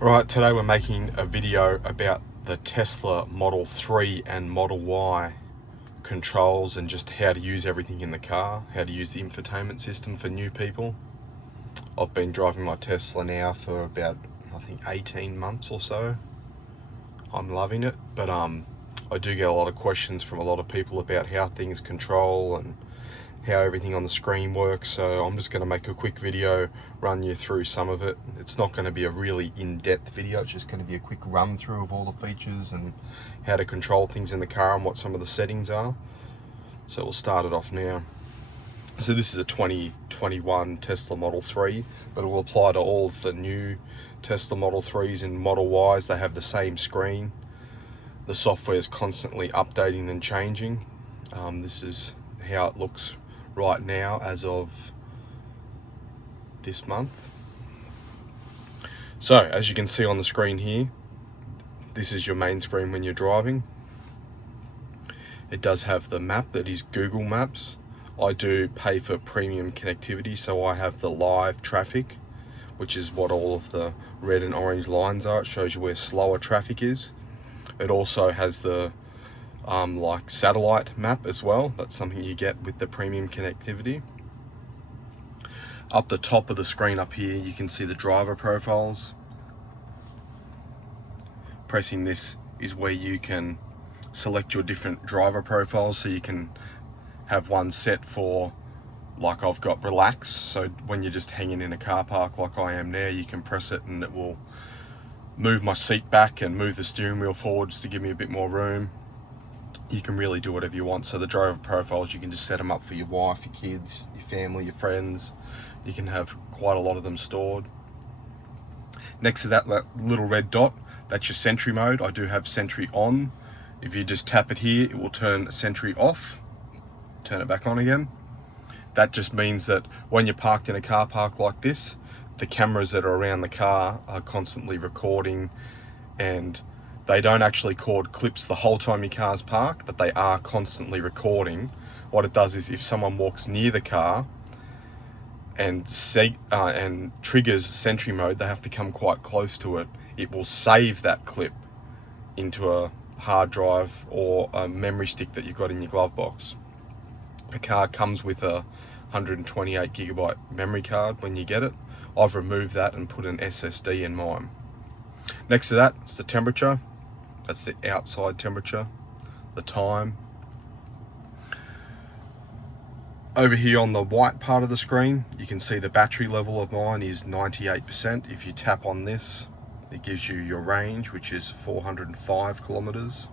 Right, today we're making a video about the Tesla Model 3 and Model Y controls and just how to use everything in the car, how to use the infotainment system for new people. I've been driving my Tesla now for about, I think, 18 months or so. I'm loving it, but I do get a lot of questions from a lot of people about how things control and how everything on the screen works, so I'm just going to make a quick video, run you through some of it. It's not going to be a really in-depth video, it's just going to be a quick run through of all the features and how to control things in the car and what some of the settings are. So we'll start it off now. So this is a 2021 Tesla Model 3, but it will apply to all of the new Tesla Model 3s and Model Ys. They have the same screen. The software is constantly updating and changing. This is how it looks right now as of this month. So as you can see on the screen here, this is your main screen when you're driving. It does have the map that is Google Maps. I do pay for premium connectivity, so I have the live traffic, which is what all of the red and orange lines are. It shows you where slower traffic is. It also has the like satellite map as well. That's something you get with the premium connectivity. Up the top of the screen up here, you can see the driver profiles. Pressing this is where you can select your different driver profiles, so you can have one set for, like I've got relax, so when you're just hanging in a car park like I am now, you can press it and it will move my seat back and move the steering wheel forward just to give me a bit more room. You can really do whatever you want. So the driver profiles, you can just set them up for your wife, your kids, your family, your friends. You can have quite a lot of them stored. Next to that little red dot, that's your Sentry mode. I do have Sentry on. If you just tap it here, it will turn Sentry off, turn it back on again. That just means that when you're parked in a car park like this, the cameras that are around the car are constantly recording, and they don't actually record clips the whole time your car's parked, but they are constantly recording. What it does is if someone walks near the car and triggers Sentry mode, they have to come quite close to it. It will save that clip into a hard drive or a memory stick that you've got in your glove box. The car comes with a 128 gigabyte memory card when you get it. I've removed that and put an SSD in mine. Next to that, it's the temperature. That's the outside temperature, the time. Over here on the white part of the screen, you can see the battery level of mine is 98%. If you tap on this, it gives you your range, which is 405 kilometers.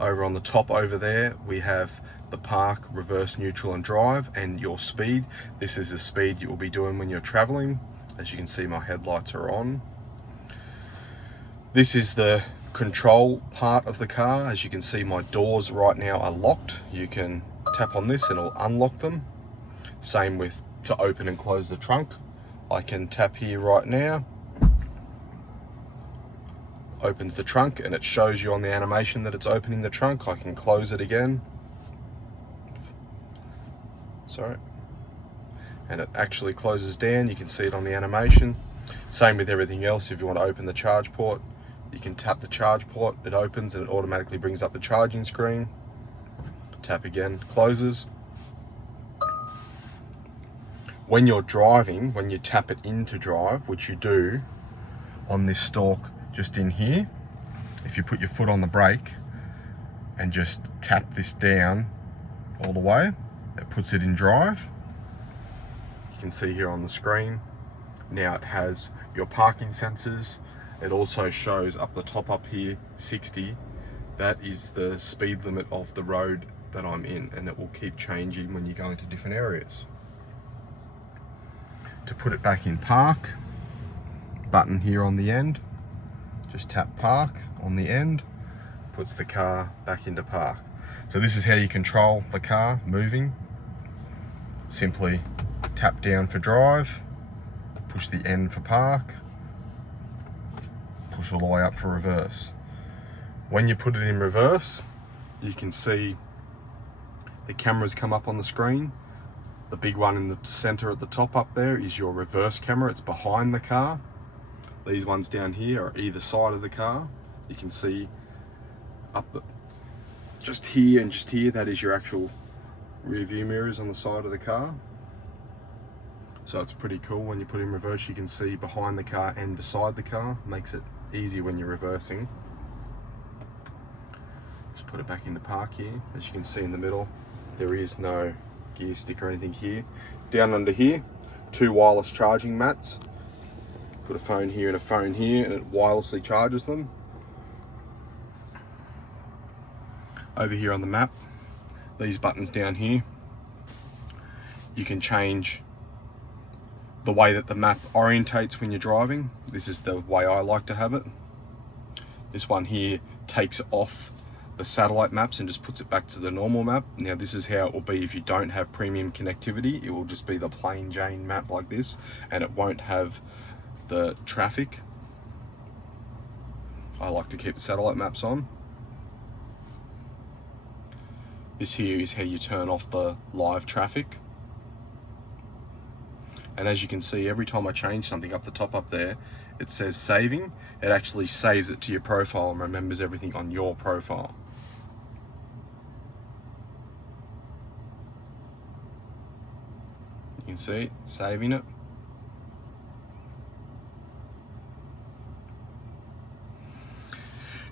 Over on the top over there, we have the park, reverse, neutral, and drive, and your speed. This is the speed you will be doing when you're traveling. As you can see, my headlights are on. This is the control part of the car. As you can see, my doors right now are locked. You can tap on this and it'll unlock them. Same with to open and close the trunk. I can tap here right now. Opens the trunk and it shows you on the animation that it's opening the trunk. I can close it again. Sorry. And it actually closes down. You can see it on the animation. Same with everything else. If you want to open the charge port, you can tap the charge port, it opens and it automatically brings up the charging screen. Tap again, closes. When you're driving, when you tap it into drive, which you do on this stalk just in here, if you put your foot on the brake and just tap this down all the way, it puts it in drive. You can see here on the screen, now it has your parking sensors. It also shows up the top up here, 60. That is the speed limit of the road that I'm in, and it will keep changing when you go into different areas. To put it back in park, button here on the end, just tap park on the end, puts the car back into park. So this is how you control the car moving. Simply tap down for drive, push the N for park, push all the way up for reverse. When you put it in reverse, you can see the cameras come up on the screen. The big one in the center at the top up there is your reverse camera. It's behind the car. These ones down here are either side of the car. You can see up just here and just here, that is your actual rear view mirrors on the side of the car. So it's pretty cool. When you put in reverse, you can see behind the car and beside the car. Makes it easy when you're reversing. Just put it back into park here. As you can see in the middle, there is no gear stick or anything here. Down under here, 2 wireless charging mats. Put a phone here and a phone here, and it wirelessly charges them. Over here on the map, these buttons down here, you can change the way that the map orientates when you're driving. This is the way I like to have it. This one here takes off the satellite maps and just puts it back to the normal map. Now this is how it will be if you don't have premium connectivity. It will just be the plain Jane map like this, and it won't have the traffic. I like to keep the satellite maps on. This here is how you turn off the live traffic. And as you can see, every time I change something up the top up there, it says saving. It actually saves it to your profile and remembers everything on your profile. You can see it, saving it.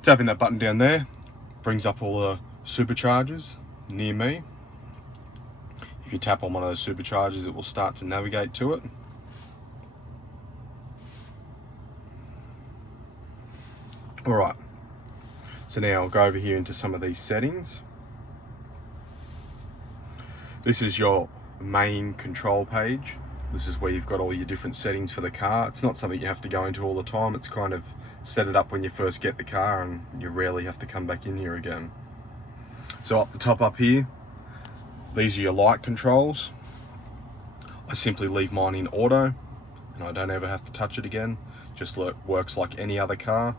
Tapping that button down there brings up all the superchargers near me. If you tap on one of those superchargers, it will start to navigate to it. Alright, so now I'll go over here into some of these settings. This is your main control page. This is where you've got all your different settings for the car. It's not something you have to go into all the time. It's kind of set it up when you first get the car, and you rarely have to come back in here again. So up the top up here, these are your light controls. I simply leave mine in auto, and I don't ever have to touch it again. Just works like any other car.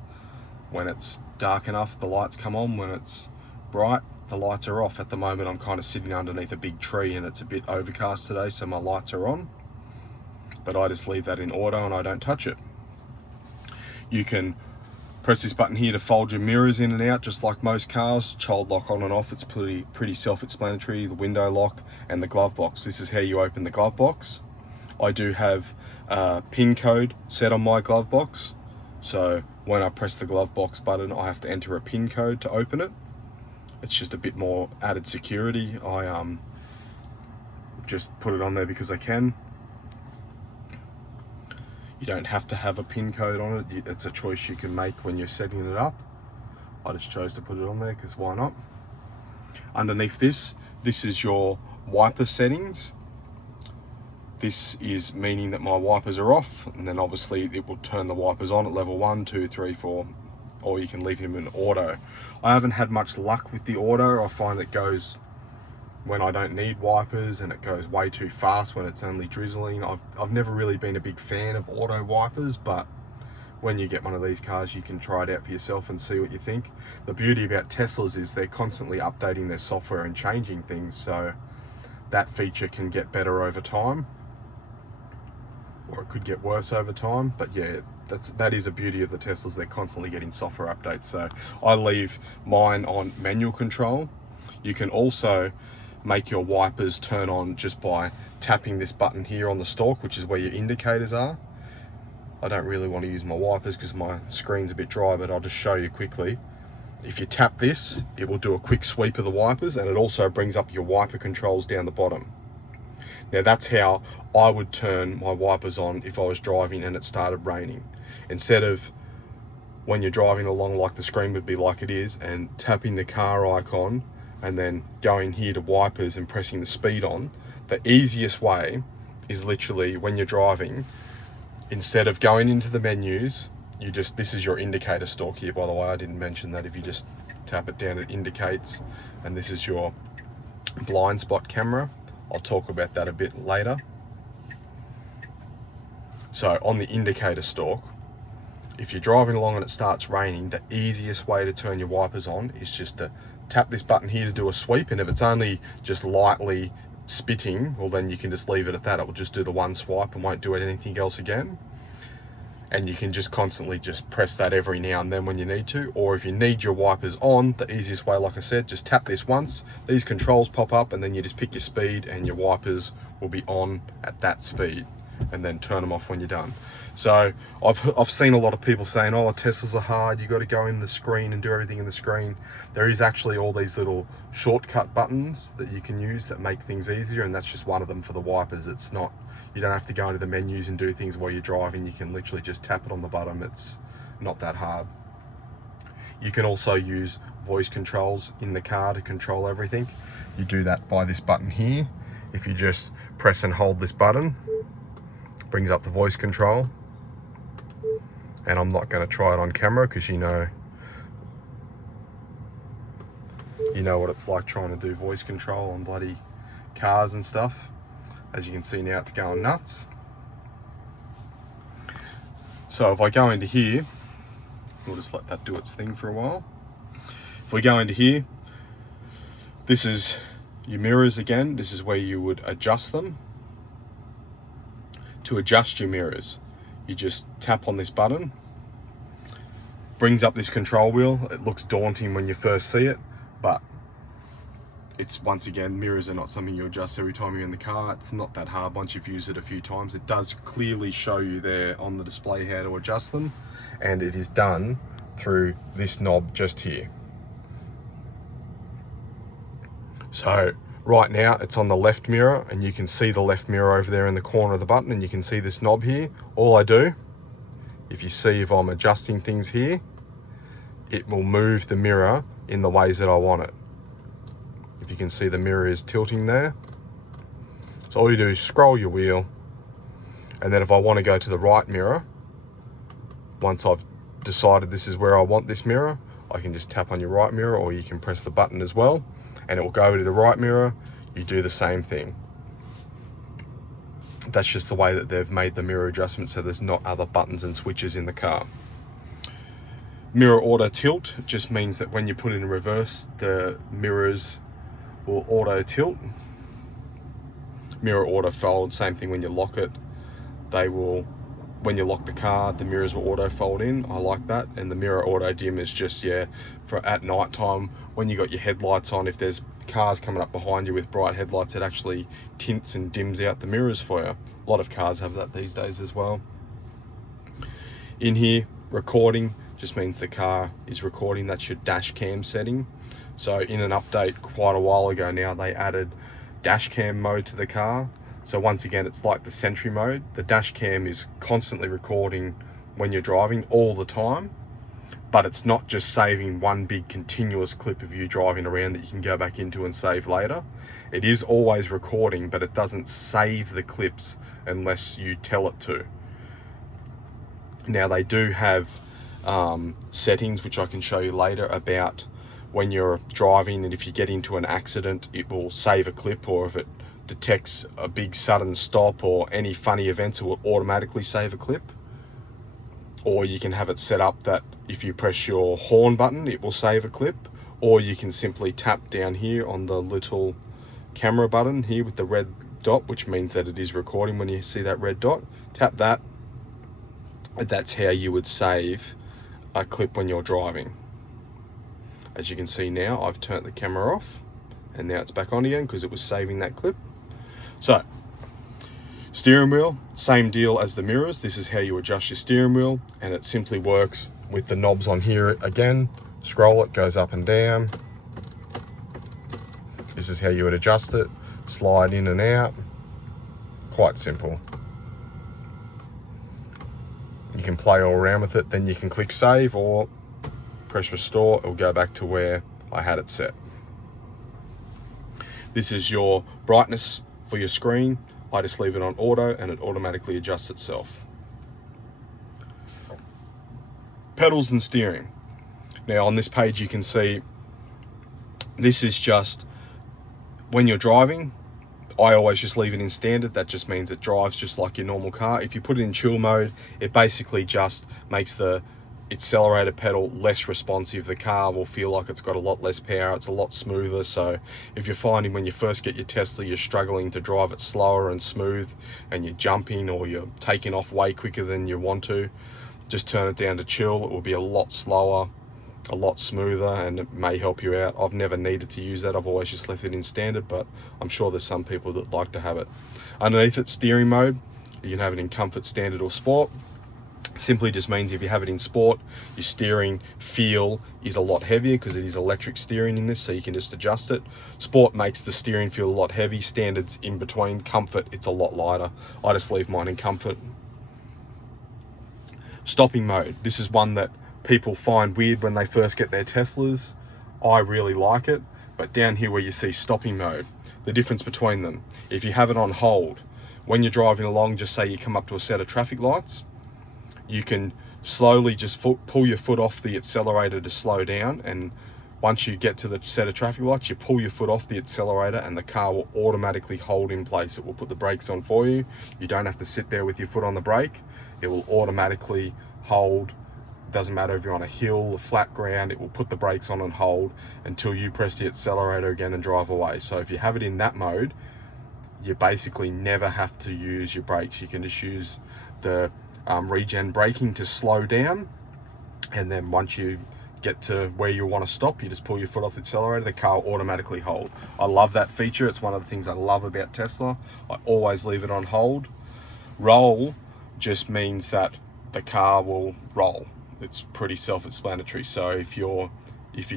When it's dark enough, the lights come on. When it's bright, the lights are off. At the moment, I'm kind of sitting underneath a big tree and it's a bit overcast today, so my lights are on. But I just leave that in auto and I don't touch it. You can press this button here to fold your mirrors in and out, just like most cars. Child lock on and off, it's pretty self-explanatory. The window lock and the glove box. This is how you open the glove box. I do have a PIN code set on my glove box. So when I press the glove box button, I have to enter a PIN code to open it. It's just a bit more added security. I just put it on there because I can. You don't have to have a PIN code on it. It's a choice you can make when you're setting it up. I just chose to put it on there because why not? Underneath this is your wiper settings. This is meaning that my wipers are off, and then obviously it will turn the wipers on at level 1, 2, 3, 4, or you can leave them in auto. I haven't had much luck with the auto. I find it goes when I don't need wipers, and it goes way too fast when it's only drizzling. I've never really been a big fan of auto wipers, but when you get one of these cars, you can try it out for yourself and see what you think. The beauty about Teslas is they're constantly updating their software and changing things, so that feature can get better over time, or it could get worse over time. But yeah, that is a beauty of the Teslas. They're constantly getting software updates. So I leave mine on manual control. You can also make your wipers turn on just by tapping this button here on the stalk, which is where your indicators are. I don't really want to use my wipers because my screen's a bit dry, but I'll just show you quickly. If you tap this, it will do a quick sweep of the wipers, and it also brings up your wiper controls down the bottom. Now that's how I would turn my wipers on if I was driving and it started raining. Instead of when you're driving along like the screen would be like it is, and tapping the car icon and then going here to wipers and pressing the speed on, the easiest way is literally when you're driving, instead of going into the menus, this is your indicator stalk here, by the way, I didn't mention that. If you just tap it down, it indicates, and this is your blind spot camera. I'll talk about that a bit later. So on the indicator stalk, if you're driving along and it starts raining, the easiest way to turn your wipers on is just to tap this button here to do a sweep, and if it's only just lightly spitting, well then you can just leave it at that. It will just do the one swipe and won't do anything else again. And you can just constantly just press that every now and then when you need to. Or if you need your wipers on, the easiest way, like I said, just tap this once, these controls pop up, and then you just pick your speed and your wipers will be on at that speed, and then turn them off when you're done. So I've seen a lot of people saying, oh, Teslas are hard, you got to go in the screen and do everything in the screen. There is actually all these little shortcut buttons that you can use that make things easier, and that's just one of them for the wipers. It's not, you don't have to go into the menus and do things while you're driving. You can literally just tap it on the bottom. It's not that hard. You can also use voice controls in the car to control everything. You do that by this button here. If you just press and hold this button, it brings up the voice control. And I'm not going to try it on camera because you know what it's like trying to do voice control on bloody cars and stuff. As you can see now, it's going nuts. So if I go into here, we'll just let that do its thing for a while. If we go into here, this is your mirrors again. This is where you would adjust them. To adjust your mirrors, you just tap on this button. Brings up this control wheel. It looks daunting when you first see it, but it's, once again, mirrors are not something you adjust every time you're in the car. It's not that hard once you've used it a few times. It does clearly show you there on the display how to adjust them, and it is done through this knob just here. So right now it's on the left mirror, and you can see the left mirror over there in the corner of the button, and you can see this knob here. All I do, if you see if I'm adjusting things here, it will move the mirror in the ways that I want it. If you can see, the mirror is tilting there. So all you do is scroll your wheel, and then if I want to go to the right mirror, once I've decided this is where I want this mirror, I can just tap on your right mirror, or you can press the button as well, and it will go to the right mirror. You do the same thing. That's just the way that they've made the mirror adjustment, so there's not other buttons and switches in the car. Mirror auto tilt just means that when you put it in reverse, the mirrors will auto tilt. Mirror auto fold, same thing when you lock it. They will, when you lock the car, the mirrors will auto fold in. I like that. And the mirror auto dim is just, yeah, for at night time when you got your headlights on. If there's cars coming up behind you with bright headlights, it actually tints and dims out the mirrors for you. A lot of cars have that these days as well. In here, recording just means the car is recording. That's your dash cam setting. So in an update quite a while ago now, they added dash cam mode to the car. So once again, it's like the Sentry mode. The dash cam is constantly recording when you're driving all the time, but it's not just saving one big continuous clip of you driving around that you can go back into and save later. It is always recording, but it doesn't save the clips unless you tell it to. Now they do have settings, which I can show you later, about when you're driving, and if you get into an accident, it will save a clip, or if it detects a big sudden stop or any funny events, it will automatically save a clip. Or you can have it set up that if you press your horn button, it will save a clip, or you can simply tap down here on the little camera button here with the red dot, which means that it is recording. When you see that red dot, tap that. That's how you would save a clip when you're driving. As you can see now, I've turned the camera off, and now it's back on again because it was saving that clip. So, steering wheel, same deal as the mirrors. This is how you adjust your steering wheel, and it simply works with the knobs on here again. Scroll it, goes up and down. This is how you would adjust it. Slide in and out. Quite simple. You can play all around with it, then you can click save or press restore. It will go back to where I had it set. This is your brightness for your screen. I just leave it on auto and it automatically adjusts itself. Pedals and steering. Now on this page you can see this is just when you're driving. I always just leave it in standard. That just means it drives just like your normal car. If you put it in chill mode, it basically just makes the accelerator pedal less responsive. The car will feel like it's got a lot less power, it's a lot smoother. So if you're finding when you first get your Tesla you're struggling to drive it slower and smooth, and you're jumping or you're taking off way quicker than you want to, just turn it down to chill. It will be a lot slower, a lot smoother, and it may help you out. I've never needed to use that, I've always just left it in standard, but I'm sure there's some people that like to have it. Underneath it, steering mode, you can have it in comfort, standard or sport. Simply just means if you have it in sport, your steering feel is a lot heavier because it is electric steering in this, so you can just adjust it. Sport makes the steering feel a lot heavy, standard's in between, comfort it's a lot lighter. I just leave mine in comfort. Stopping mode, this is one that people find weird when they first get their Teslas. I really like it, but down here where you see stopping mode, the difference between them, if you have it on hold, when you're driving along, just say you come up to a set of traffic lights, you can slowly just pull your foot off the accelerator to slow down, and once you get to the set of traffic lights, you pull your foot off the accelerator and the car will automatically hold in place. It will put the brakes on for you. You don't have to sit there with your foot on the brake. It will automatically hold. Doesn't matter if you're on a hill or flat ground, it will put the brakes on and hold until you press the accelerator again and drive away. So if you have it in that mode, you basically never have to use your brakes. You can just use the regen braking to slow down, and then once you get to where you want to stop, you just pull your foot off the accelerator, the car will automatically hold. I love that feature. It's one of the things I love about Tesla. I always leave it on hold. Roll just means that the car will roll. It's pretty self-explanatory. So if you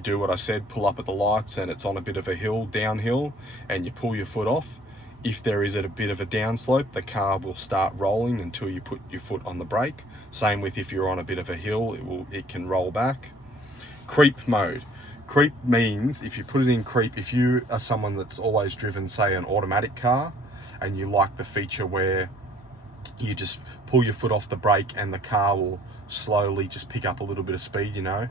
do what I said, pull up at the lights and it's on a bit of a hill, downhill, and you pull your foot off, if there is at a bit of a downslope, the car will start rolling until you put your foot on the brake. Same with if you're on a bit of a hill, it can roll back. Creep mode. Creep means if you put it in creep, if you are someone that's always driven, say, an automatic car, and you like the feature where you just pull your foot off the brake and the car will slowly just pick up a little bit of speed, you know,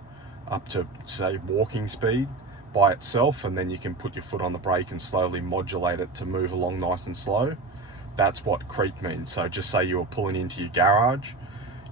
up to, say, walking speed by itself, and then you can put your foot on the brake and slowly modulate it to move along nice and slow. That's what creep means. So just say you were pulling into your garage,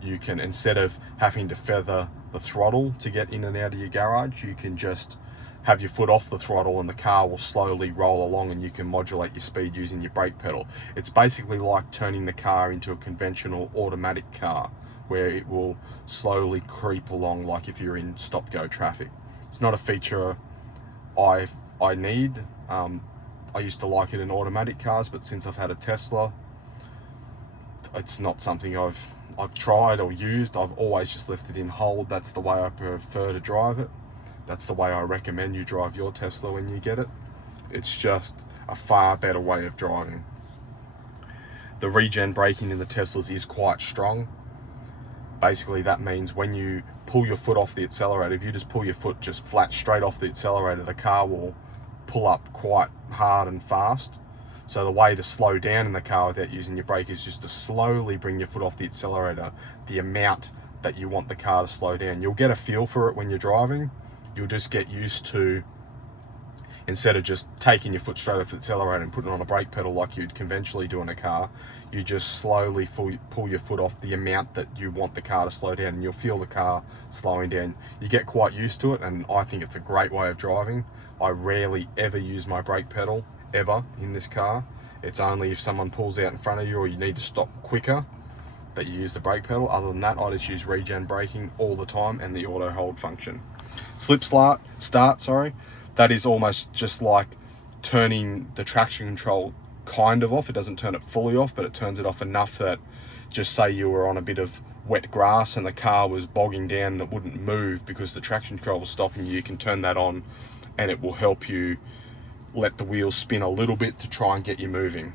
you can, instead of having to feather the throttle to get in and out of your garage, you can just have your foot off the throttle and the car will slowly roll along, and you can modulate your speed using your brake pedal. It's basically like turning the car into a conventional automatic car where it will slowly creep along like if you're in stop-go traffic. It's not a feature I need. I used to like it in automatic cars, but since I've had a Tesla, it's not something I've tried or used. I've always just left it in hold. That's the way I prefer to drive it. That's the way I recommend you drive your Tesla when you get it. It's just a far better way of driving. The regen braking in the Teslas is quite strong. Basically, that means when you pull your foot off the accelerator, if you just pull your foot just flat straight off the accelerator, the car will pull up quite hard and fast. So the way to slow down in the car without using your brake is just to slowly bring your foot off the accelerator, the amount that you want the car to slow down. You'll get a feel for it when you're driving. You'll just get used to, instead of just taking your foot straight off the accelerator and putting it on a brake pedal like you'd conventionally do in a car, you just slowly pull your foot off the amount that you want the car to slow down, and you'll feel the car slowing down. You get quite used to it, and I think it's a great way of driving. I rarely ever use my brake pedal, ever, in this car. It's only if someone pulls out in front of you or you need to stop quicker that you use the brake pedal. Other than that, I just use regen braking all the time and the auto hold function. Slip start, that is almost just like turning the traction control kind of off. It doesn't turn it fully off, but it turns it off enough that, just say you were on a bit of wet grass and the car was bogging down and it wouldn't move because the traction control was stopping you, you can turn that on and it will help you let the wheels spin a little bit to try and get you moving.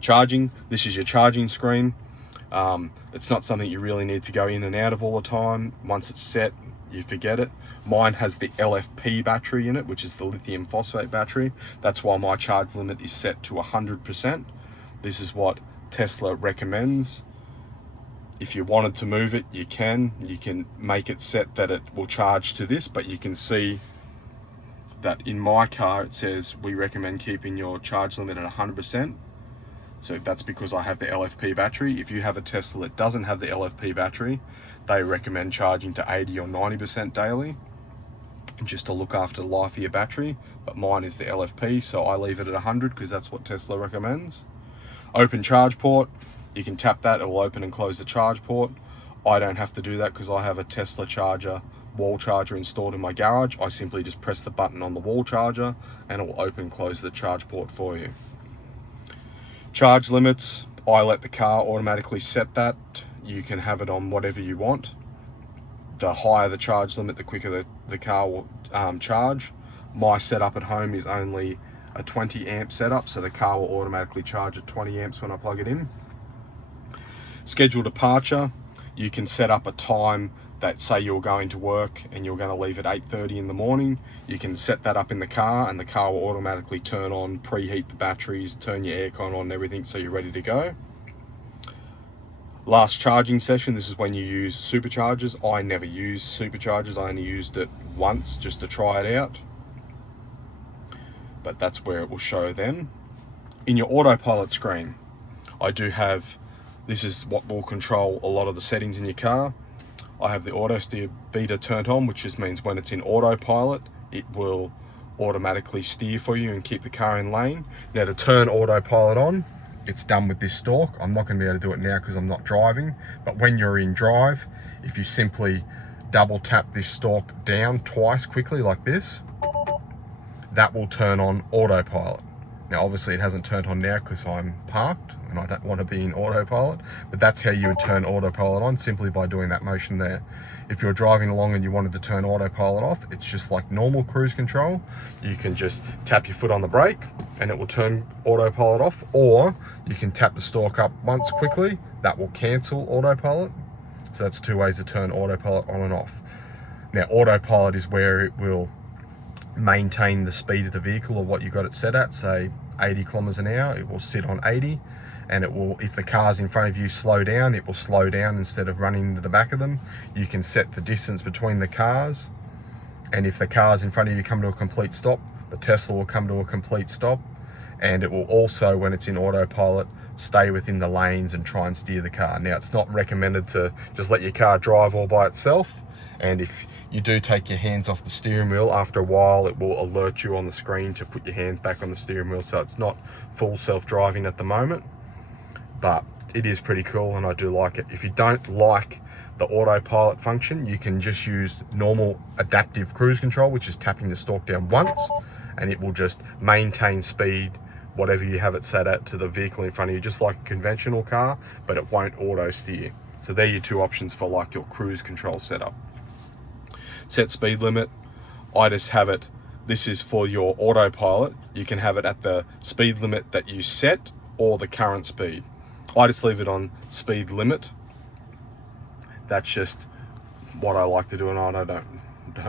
Charging, this is your charging screen. It's not something you really need to go in and out of all the time. Once it's set, you forget it. Mine has the LFP battery in it, which is the lithium phosphate battery. That's why my charge limit is set to 100%. This is what Tesla recommends. If you wanted to move it, you can make it set that it will charge to this, but you can see that in my car it says we recommend keeping your charge limit at 100%. So that's because I have the LFP battery. If you have a Tesla that doesn't have the LFP battery, they recommend charging to 80 or 90% daily, just to look after the life of your battery. But mine is the LFP, so I leave it at 100 because that's what Tesla recommends. Open charge port, you can tap that, it will open and close the charge port. I don't have to do that because I have a Tesla charger, wall charger installed in my garage. I simply just press the button on the wall charger and it will open and close the charge port for you. Charge limits, I let the car automatically set that. You can have it on whatever you want. The higher the charge limit, the quicker the car will charge. My setup at home is only a 20 amp setup, so the car will automatically charge at 20 amps when I plug it in. Scheduled departure, you can set up a time that, say you're going to work and you're going to leave at 8:30 in the morning. You can set that up in the car and the car will automatically turn on, preheat the batteries, turn your aircon on and everything so you're ready to go. Last charging session, this is when you use superchargers. I never use superchargers, I only used it once just to try it out. But that's where it will show them. In your autopilot screen, I do have, this is what will control a lot of the settings in your car. I have the auto steer beta turned on, which just means when it's in autopilot, it will automatically steer for you and keep the car in lane. Now to turn autopilot on, it's done with this stalk. I'm not going to be able to do it now because I'm not driving, but when you're in drive, if you simply double tap this stalk down twice quickly like this, that will turn on autopilot. Now obviously it hasn't turned on now because I'm parked and I don't want to be in autopilot, but that's how you would turn autopilot on, simply by doing that motion there. If you're driving along and you wanted to turn autopilot off, it's just like normal cruise control. You can just tap your foot on the brake and it will turn autopilot off, or you can tap the stalk up once quickly, that will cancel autopilot. So that's two ways to turn autopilot on and off. Now autopilot is where it will maintain the speed of the vehicle or what you got it set at. Say 80 kilometers an hour, it will sit on 80, and it will, if the cars in front of you slow down, it will slow down instead of running into the back of them. You can set the distance between the cars, and if the cars in front of you come to a complete stop, the Tesla will come to a complete stop, and it will also, when it's in autopilot, stay within the lanes and try and steer the car. Now it's not recommended to just let your car drive all by itself, and if you do take your hands off the steering wheel, after a while it will alert you on the screen to put your hands back on the steering wheel. So it's not full self-driving at the moment, but it is pretty cool and I do like it. If you don't like the autopilot function, you can just use normal adaptive cruise control, which is tapping the stalk down once and it will just maintain speed, whatever you have it set at, to the vehicle in front of you, just like a conventional car, but it won't auto steer. So they're your two options for like your cruise control setup. Set speed limit, I just have it, this is for your autopilot. You can have it at the speed limit that you set or the current speed. I just leave it on speed limit. That's just what I like to do, and I don't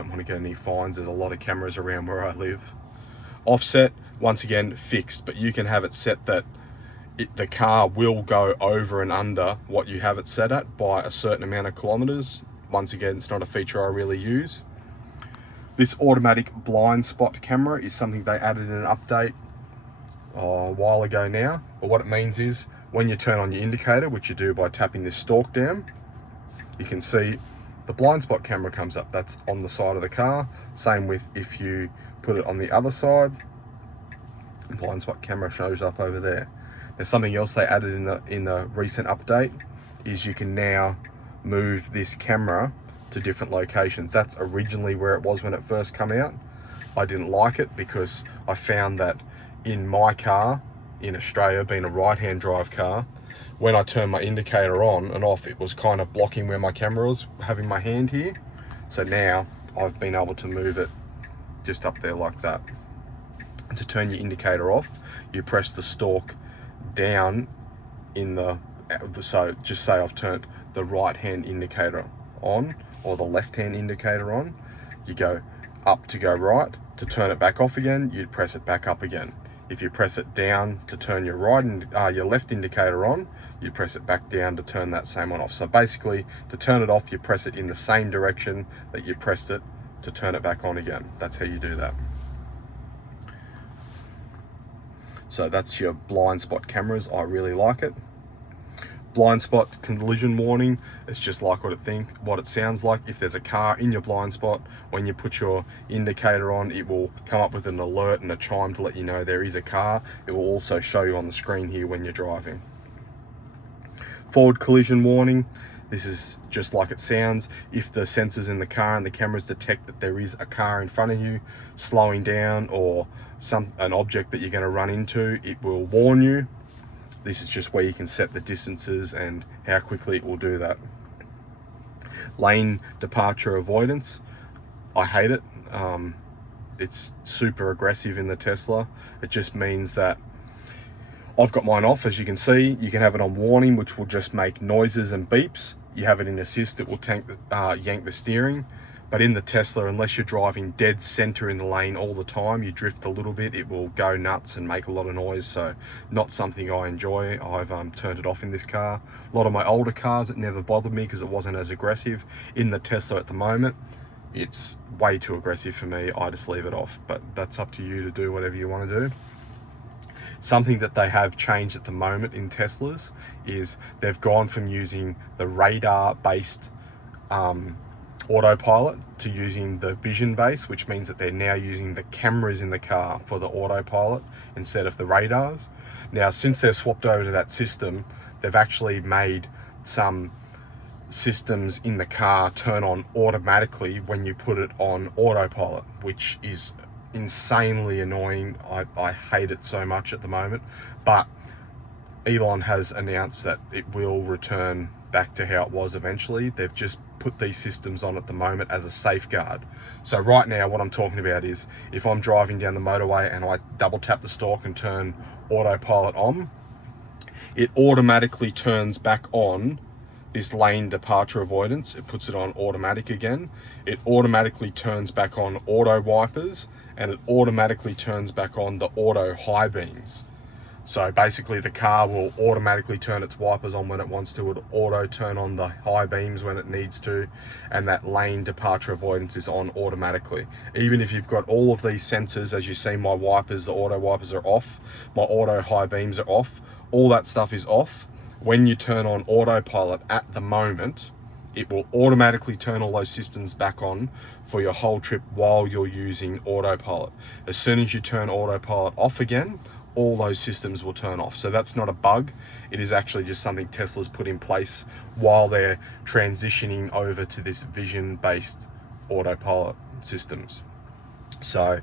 want to get any fines. There's a lot of cameras around where I live. Offset, once again, fixed, but you can have it set that the car will go over and under what you have it set at by a certain amount of kilometers. Once again, it's not a feature I really use. This automatic blind spot camera is something they added in an update a while ago now. But what it means is when you turn on your indicator, which you do by tapping this stalk down, you can see the blind spot camera comes up. That's on the side of the car. Same with if you put it on the other side, the blind spot camera shows up over there. There's something else they added in the recent update is you can now move this camera to different locations. That's originally where it was when it first came out. I didn't like it because I found that in my car in Australia, being a right-hand drive car, when I turned my indicator on and off, it was kind of blocking where my camera was, having my hand here. So now I've been able to move it just up there like that. To turn your indicator off, you press the stalk down in the, so just say I've turned the right hand indicator on or the left hand indicator on, you go up to go right. To turn it back off again, you'd press it back up again. If you press it down to turn your your left indicator on, you press it back down to turn that same one off. So basically, to turn it off, you press it in the same direction that you pressed it to turn it back on again. That's how you do that. So that's your blind spot cameras. I really like it. Blind spot collision warning, it's just like what it sounds like. If there's a car in your blind spot, when you put your indicator on, it will come up with an alert and a chime to let you know there is a car. It will also show you on the screen here when you're driving. Forward collision warning, this is just like it sounds. If the sensors in the car and the cameras detect that there is a car in front of you slowing down, or an object that you're going to run into, it will warn you. This is just where you can set the distances and how quickly it will do that. Lane departure avoidance, I hate it. It's super aggressive in the Tesla. It just means that I've got mine off, as you can see. You can have it on warning, which will just make noises and beeps. You have it in assist, it will yank the steering. But in the Tesla, unless you're driving dead center in the lane all the time, you drift a little bit, it will go nuts and make a lot of noise. So not something I enjoy. I've turned it off in this car. A lot of my older cars, it never bothered me because it wasn't as aggressive. In the Tesla at the moment, it's way too aggressive for me. I just leave it off, but that's up to you to do whatever you want to do. Something that they have changed at the moment in Teslas is they've gone from using the radar-based autopilot to using the vision base, which means that they're now using the cameras in the car for the autopilot instead of the radars. Now, since they've swapped over to that system, they've actually made some systems in the car turn on automatically when you put it on autopilot, which is insanely annoying. I hate it so much at the moment, but Elon has announced that it will return back to how it was eventually. They've just put these systems on at the moment as a safeguard. So right now what I'm talking about is if I'm driving down the motorway and I double tap the stalk and turn autopilot on, it automatically turns back on this lane departure avoidance. It puts it on automatic again. It automatically turns back on auto wipers, and it automatically turns back on the auto high beams. So basically the car will automatically turn its wipers on when it wants to, it'll auto turn on the high beams when it needs to, and that lane departure avoidance is on automatically. Even if you've got all of these sensors, as you see my wipers, the auto wipers are off, my auto high beams are off, all that stuff is off. When you turn on autopilot at the moment, it will automatically turn all those systems back on for your whole trip while you're using autopilot. As soon as you turn autopilot off again, all those systems will turn off. So that's not a bug. It is actually just something Tesla's put in place while they're transitioning over to this vision-based autopilot systems. So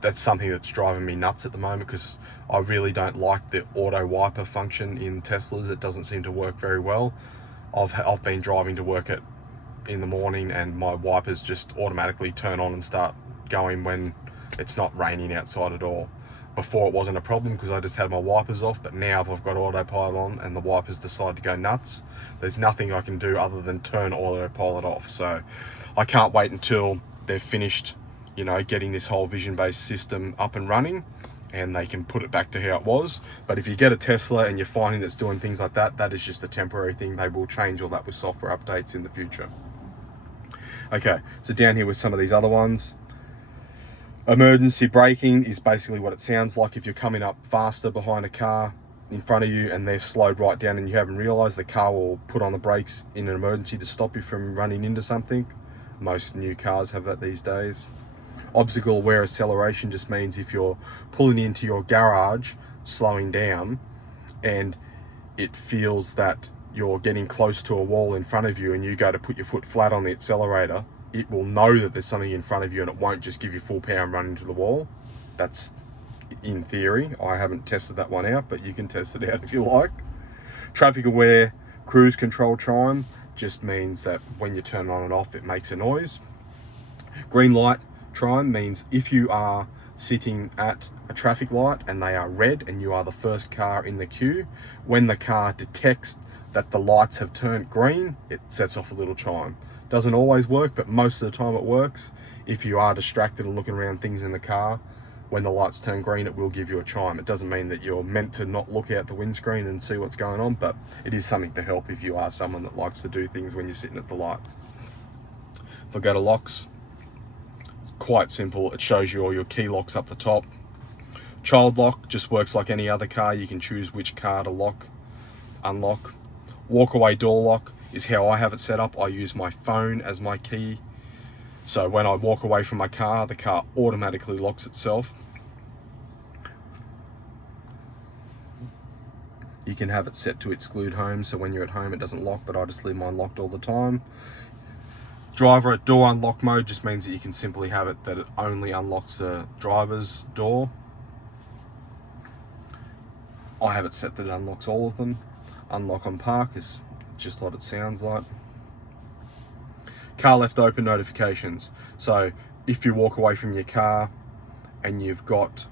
that's something that's driving me nuts at the moment, because I really don't like the auto wiper function in Teslas. It doesn't seem to work very well. I've been driving to work in the morning and my wipers just automatically turn on and start going when it's not raining outside at all. Before it wasn't a problem because I just had my wipers off, but now if I've got autopilot on and the wipers decide to go nuts, there's nothing I can do other than turn autopilot off. So I can't wait until they've finished, getting this whole vision-based system up and running, and they can put it back to how it was. But if you get a Tesla and you're finding it's doing things like that, that is just a temporary thing. They will change all that with software updates in the future. Okay, so down here with some of these other ones. Emergency braking is basically what it sounds like. If you're coming up faster behind a car in front of you and they're slowed right down and you haven't realized, the car will put on the brakes in an emergency to stop you from running into something. Most new cars have that these days. Obstacle aware acceleration just means if you're pulling into your garage, slowing down, and it feels that you're getting close to a wall in front of you and you go to put your foot flat on the accelerator, it will know that there's something in front of you and it won't just give you full power and run into the wall. That's in theory. I haven't tested that one out, but you can test it out if you like. Traffic aware cruise control chime just means that when you turn on and off, it makes a noise. Green light chime means if you are sitting at a traffic light and they are red and you are the first car in the queue, when the car detects that the lights have turned green, it sets off a little chime. Doesn't always work, but most of the time it works. If you are distracted and looking around things in the car, when the lights turn green, it will give you a chime. It doesn't mean that you're meant to not look out the windscreen and see what's going on, but it is something to help if you are someone that likes to do things when you're sitting at the lights. If I go to locks, quite simple. It shows you all your key locks up the top. Child lock just works like any other car. You can choose which car to lock, unlock. Walk away door lock is how I have it set up. I use my phone as my key. So when I walk away from my car, the car automatically locks itself. You can have it set to exclude home, so when you're at home it doesn't lock, but I just leave mine locked all the time. Driver at door unlock mode just means that you can simply have it that it only unlocks the driver's door. I have it set that it unlocks all of them. Unlock on park is just what it sounds like. Car left open notifications. So if you walk away from your car and you've got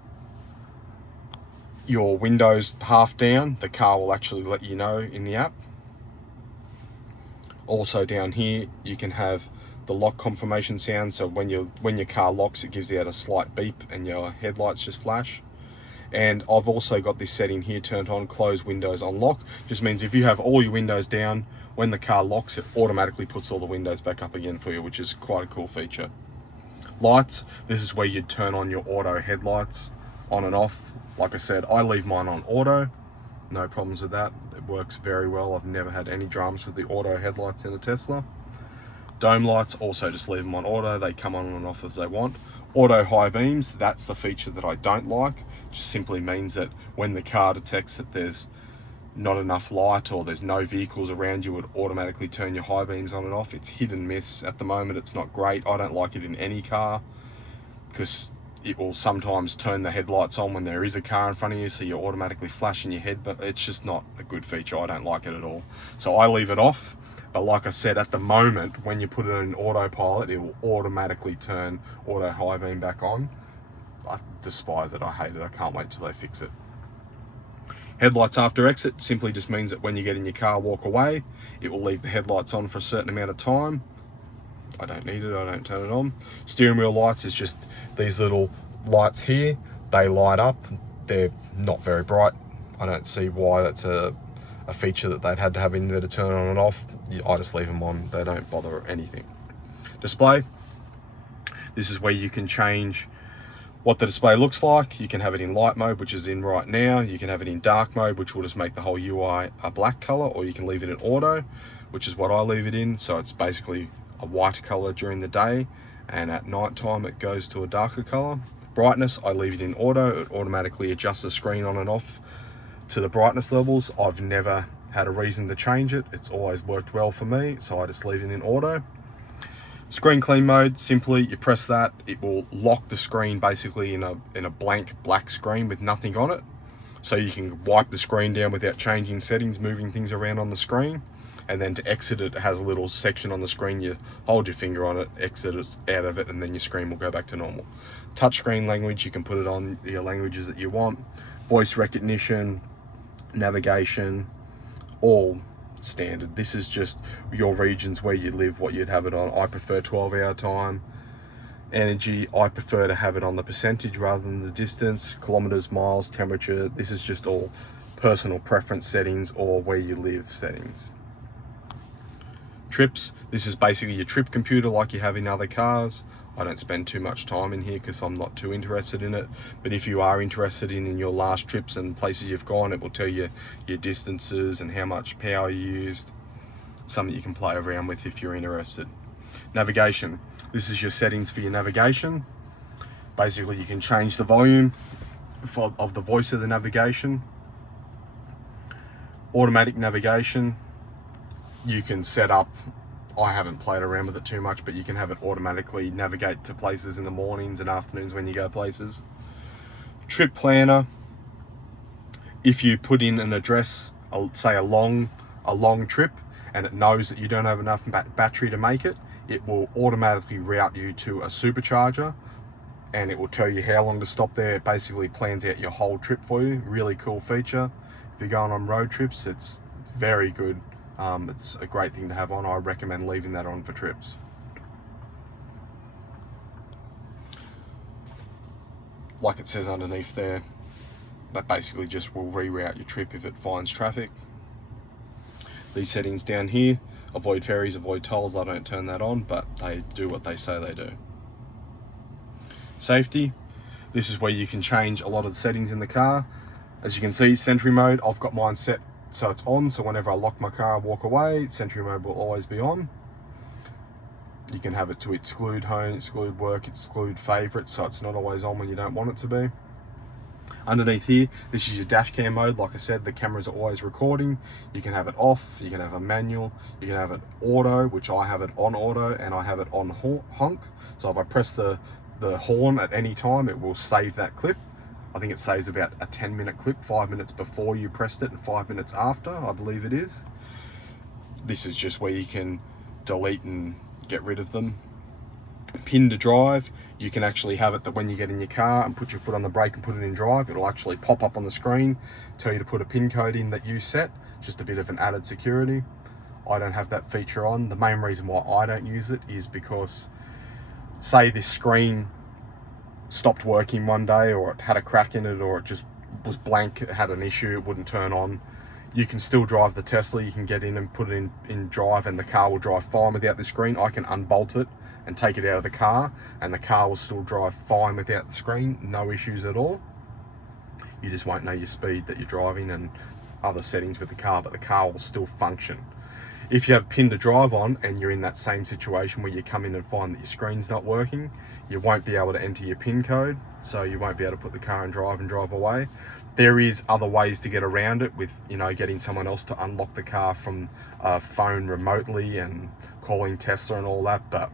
your windows half down, the car will actually let you know in the app. Also down here you can have the lock confirmation sound, so when your car locks it gives you out a slight beep and your headlights just flash. And I've also got this setting here turned on, close windows on lock. Just means if you have all your windows down, when the car locks it automatically puts all the windows back up again for you, which is quite a cool feature. Lights, this is where you'd turn on your auto headlights on and off. Like I said, I leave mine on auto, no problems with that. It works very well. I've never had any dramas with the auto headlights in a Tesla. Dome lights, also just leave them on auto. They come on and off as they want. Auto high beams, that's the feature that I don't like. Just simply means that when the car detects that there's not enough light or there's no vehicles around you, it would automatically turn your high beams on and off. It's hit and miss. At the moment it's not great. I don't like it in any car because it will sometimes turn the headlights on when there is a car in front of you, so you're automatically flashing your head, but it's just not a good feature. I don't like it at all. So I leave it off. But like I said, at the moment, when you put it in autopilot, it will automatically turn auto high beam back on. I despise it. I hate it. I can't wait till they fix it. Headlights after exit simply just means that when you get in your car, walk away, it will leave the headlights on for a certain amount of time. I don't need it, I don't turn it on. Steering wheel lights is just these little lights here. They light up. They're not very bright. I don't see why that's a feature that they'd had to have in there to turn on and off. I just leave them on. They don't bother anything. Display. This is where you can change what the display looks like. You can have it in light mode, which is in right now. You can have it in dark mode, which will just make the whole UI a black color, or you can leave it in auto, which is what I leave it in. So it's basically a white color during the day, and at night time it goes to a darker color. Brightness, I leave it in auto. It automatically adjusts the screen on and off to the brightness levels. I've never had a reason to change it. It's always worked well for me, so I just leave it in auto. Screen clean mode, simply you press that, it will lock the screen basically in a blank black screen with nothing on it. So you can wipe the screen down without changing settings, moving things around on the screen. And then to exit it, it has a little section on the screen. You hold your finger on it, exit it out of it, and then your screen will go back to normal. Touchscreen language, you can put it on your languages that you want. Voice recognition, navigation, all standard. This is just your regions where you live, what you'd have it on. I prefer 12-hour time. Energy, I prefer to have it on the percentage rather than the distance. Kilometers, miles, temperature. This is just all personal preference settings or where you live settings. Trips, this is basically your trip computer like you have in other cars. I don't spend too much time in here because I'm not too interested in it, but if you are interested in your last trips and places you've gone, it will tell you your distances and how much power you used. Something you can play around with if you're interested. Navigation, this is your settings for your navigation. Basically you can change the volume of the voice of the navigation. Automatic navigation, you can set up, I haven't played around with it too much, but you can have it automatically navigate to places in the mornings and afternoons when you go places. Trip planner, if you put in an address, say a long trip, and it knows that you don't have enough battery to make it, it will automatically route you to a supercharger, and it will tell you how long to stop there. It basically plans out your whole trip for you. Really cool feature. If you're going on road trips, it's very good. It's a great thing to have on. I recommend leaving that on for trips. Like it says underneath there, that basically just will reroute your trip if it finds traffic. These settings down here, avoid ferries, avoid tolls, I don't turn that on, but they do what they say they do. Safety, This is where you can change a lot of the settings in the car. As you can see, Sentry mode, I've got mine set so it's on, so whenever I lock my car and walk away, Sentry mode will always be on. You can have it to exclude home, exclude work, exclude favorites, so it's not always on when you don't want it to be. Underneath here, this is your dash cam mode. Like I said, the cameras are always recording. You can have it off, you can have a manual, you can have it auto, which I have it on auto, and I have it on honk. So if I press the horn at any time, it will save that clip. I think it saves about a 10-minute clip, 5 minutes before you pressed it and 5 minutes after, I believe it is. This is just where you can delete and get rid of them. Pin to drive, you can actually have it that when you get in your car and put your foot on the brake and put it in drive, it'll actually pop up on the screen, tell you to put a pin code in that you set, just a bit of an added security. I don't have that feature on. The main reason why I don't use it is because, say this screen stopped working one day, or it had a crack in it, or it just was blank, it had an issue, it wouldn't turn on. You can still drive the Tesla, you can get in and put it in drive, and the car will drive fine without the screen. I can unbolt it and take it out of the car, and the car will still drive fine without the screen, no issues at all. You just won't know your speed that you're driving and other settings with the car, but the car will still function. If you have pin to drive on and you're in that same situation where you come in and find that your screen's not working, you won't be able to enter your pin code, so you won't be able to put the car in drive and drive away. There is other ways to get around it with, you know, getting someone else to unlock the car from a phone remotely and calling Tesla and all that, but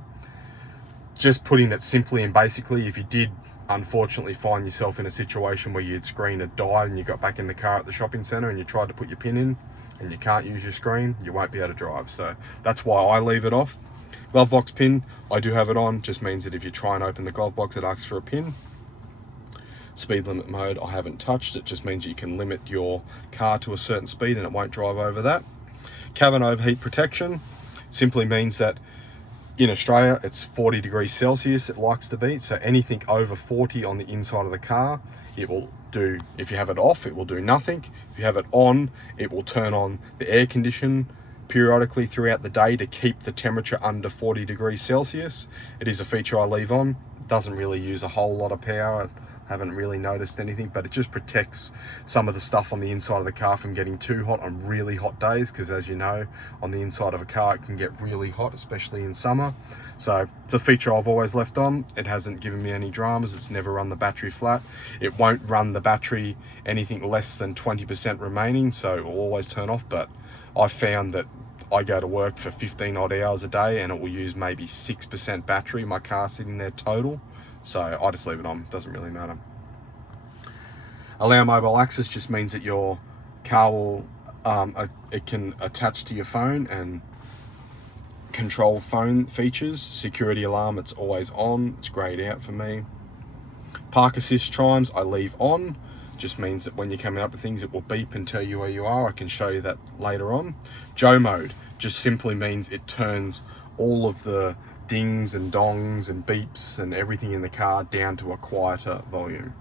just putting it simply and basically, if you did unfortunately find yourself in a situation where your screen had died and you got back in the car at the shopping centre and you tried to put your pin in and you can't use your screen, you won't be able to drive. So that's why I leave it off. Glove box pin, I do have it on, just means that if you try and open the glove box, it asks for a pin. Speed limit mode, I haven't touched. It just means you can limit your car to a certain speed and it won't drive over that. Cabin overheat protection simply means that in Australia, it's 40 degrees Celsius it likes to be, so anything over 40 on the inside of the car, it will do. If you have it off, it will do nothing. If you have it on, it will turn on the air condition periodically throughout the day to keep the temperature under 40 degrees Celsius. It is a feature I leave on. It doesn't really use a whole lot of power. Haven't really noticed anything, but it just protects some of the stuff on the inside of the car from getting too hot on really hot days, because as you know, on the inside of a car it can get really hot, especially in summer. So it's a feature I've always left on. It hasn't given me any dramas. It's never run the battery flat. It won't run the battery anything less than 20% remaining, so it will always turn off. But I found that I go to work for 15 odd hours a day and it will use maybe 6% battery, my car sitting there total. So I just leave it on, doesn't really matter. Allow mobile access just means that your car will, it can attach to your phone and control phone features. Security alarm, it's always on, it's grayed out for me. Park assist chimes, I leave on. Just means that when you're coming up to things, it will beep and tell you where you are. I can show you that later on. Joe mode just simply means it turns all of the dings and dongs and beeps and everything in the car down to a quieter volume.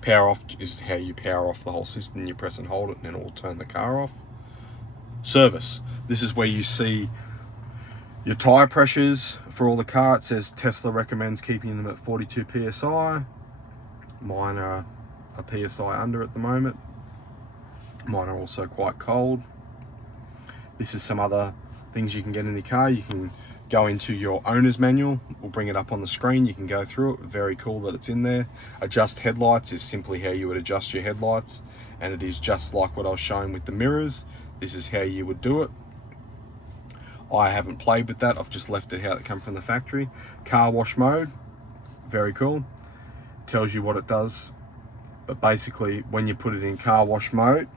Power off is how you power off the whole system. You press and hold it and then it will turn the car off. Service, this is where you see your tire pressures for all the car. It says Tesla recommends keeping them at 42 psi. Mine are a psi under at the moment. Mine are also quite cold. This is some other things you can get in the car. You can go into your owner's manual. We'll bring it up on the screen. You can go through it. Very cool that it's in there. Adjust headlights is simply how you would adjust your headlights, and it is just like what I was showing with the mirrors. This is how you would do it. I haven't played with that. I've just left it how it come from the factory. Car wash mode, very cool. Tells you what it does, but basically when you put it in car wash mode,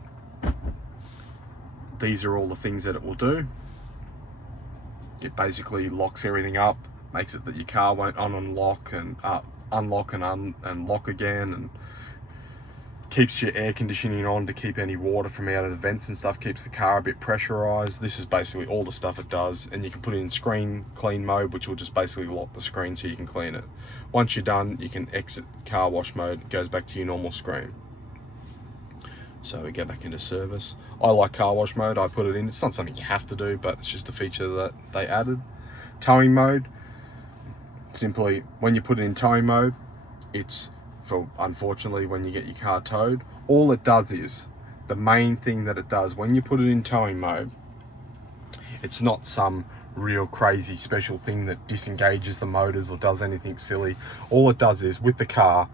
these are all the things that it will do. It basically locks everything up, makes it that your car won't unlock and unlock and lock again, and keeps your air conditioning on to keep any water from out of the vents and stuff, keeps the car a bit pressurized. This is basically all the stuff it does, and you can put it in screen clean mode, which will just basically lock the screen so you can clean it. Once you're done, you can exit car wash mode, it goes back to your normal screen. So we go back into service. I like car wash mode, I put it in. It's not something you have to do, but it's just a feature that they added. Towing mode, simply, when you put it in towing mode, it's for, unfortunately, when you get your car towed, all it does is, the main thing that it does when you put it in towing mode, it's not some real crazy special thing that disengages the motors or does anything silly. All it does is, with the car,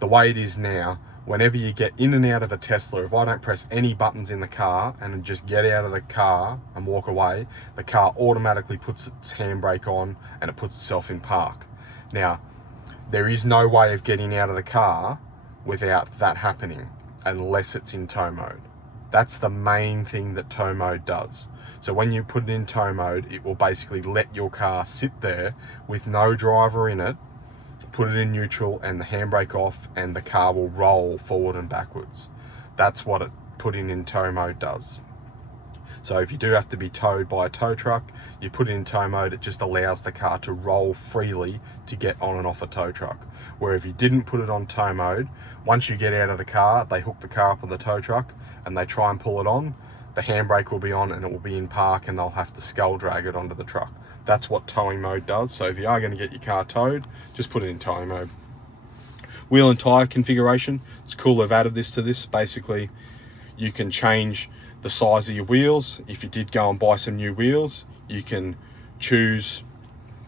the way it is now, whenever you get in and out of a Tesla, if I don't press any buttons in the car and just get out of the car and walk away, the car automatically puts its handbrake on and it puts itself in park. Now, there is no way of getting out of the car without that happening unless it's in tow mode. That's the main thing that tow mode does. So when you put it in tow mode, it will basically let your car sit there with no driver in it, put it in neutral and the handbrake off, and the car will roll forward and backwards. That's what it putting in tow mode does. So if you do have to be towed by a tow truck, you put it in tow mode, it just allows the car to roll freely to get on and off a tow truck. Where if you didn't put it on tow mode, once you get out of the car, they hook the car up on the tow truck and they try and pull it on, the handbrake will be on and it will be in park and they'll have to skull drag it onto the truck. That's what towing mode does. So if you are going to get your car towed, just put it in towing mode. Wheel and tire configuration. It's cool they've added this to this. Basically, you can change the size of your wheels. If you did go and buy some new wheels, you can choose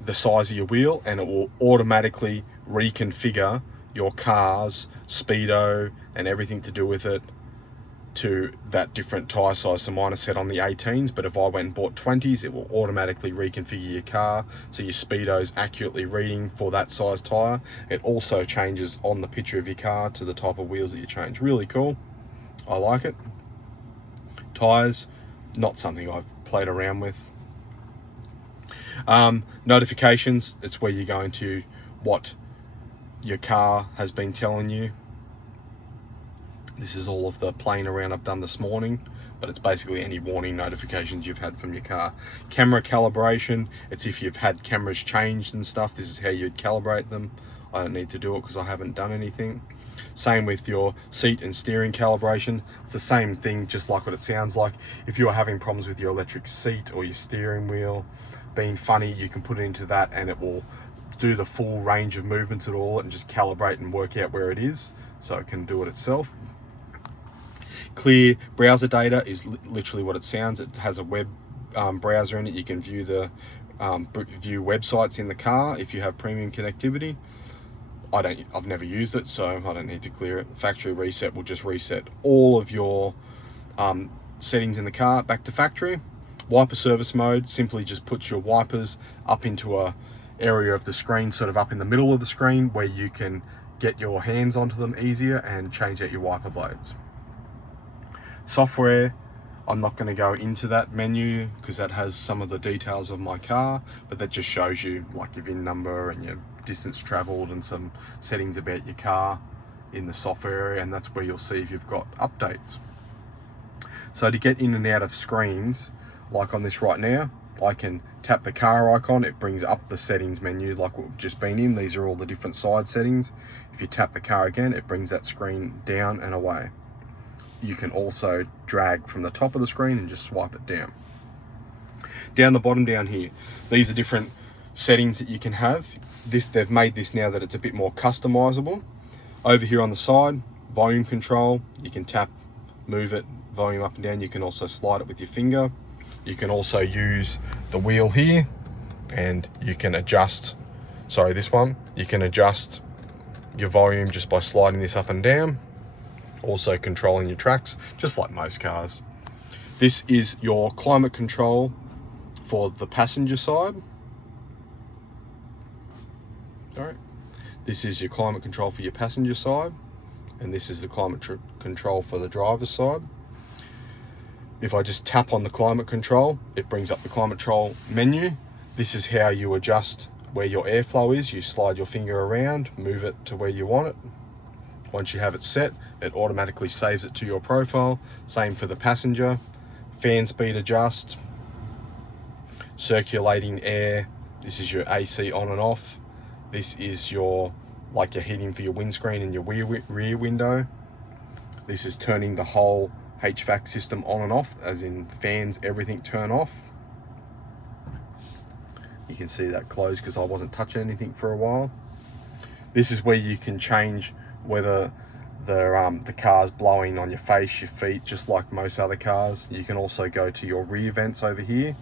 the size of your wheel and it will automatically reconfigure your car's speedo and everything to do with it to that different tyre size. So mine is set on the 18s, but if I went and bought 20s, it will automatically reconfigure your car so your speedo's accurately reading for that size tyre. It also changes on the picture of your car to the type of wheels that you change. Really cool. I like it. Tyres, not something I've played around with. Notifications, it's where you're going to what your car has been telling you. This is all of the playing around I've done this morning, but it's basically any warning notifications you've had from your car. Camera calibration, it's if you've had cameras changed and stuff, this is how you'd calibrate them. I don't need to do it because I haven't done anything. Same with your seat and steering calibration. It's the same thing, just like what it sounds like. If you're having problems with your electric seat or your steering wheel being funny, you can put it into that and it will do the full range of movements at all and just calibrate and work out where it is, so it can do it itself. Clear browser data is literally what it sounds. It has a web browser in it. You can view the view websites in the car if you have premium connectivity. I've never used it, so I don't need to clear it. Factory reset will just reset all of your settings in the car back to factory. Wiper service mode simply just puts your wipers up into a area of the screen, sort of up in the middle of the screen, where you can get your hands onto them easier and change out your wiper blades. Software, I'm not going to go into that menu because that has some of the details of my car, but that just shows you like your VIN number and your distance traveled and some settings about your car in the software area, and that's where you'll see if you've got updates. So to get in and out of screens, like on this right now, I can tap the car icon, it brings up the settings menu like we've just been in. These are all the different side settings. If you tap the car again, it brings that screen down and away. You can also drag from the top of the screen and just swipe it down. Down the bottom down here, these are different settings that you can have. They've made this now that it's a bit more customizable. Over here on the side, volume control, you can tap, move it, volume up and down. You can also slide it with your finger. You can also use the wheel here and you can adjust, you can adjust your volume just by sliding this up and down. Also controlling your tracks, just like most cars. This is your climate control for the passenger side. This is your climate control for your passenger side, and this is the climate control for the driver's side. If I just tap on the climate control, it brings up the climate control menu. This is how you adjust where your airflow is. You slide your finger around, move it to where you want it. Once you have it set, it automatically saves it to your profile. Same for the passenger. Fan speed adjust, circulating air. This is your AC on and off. This is your heating for your windscreen and your rear window. This is turning the whole HVAC system on and off, as in fans, everything turn off. You can see that closed because I wasn't touching anything for a while. This is where you can change whether the car's blowing on your face, your feet, just like most other cars. You can also go to your rear vents over here.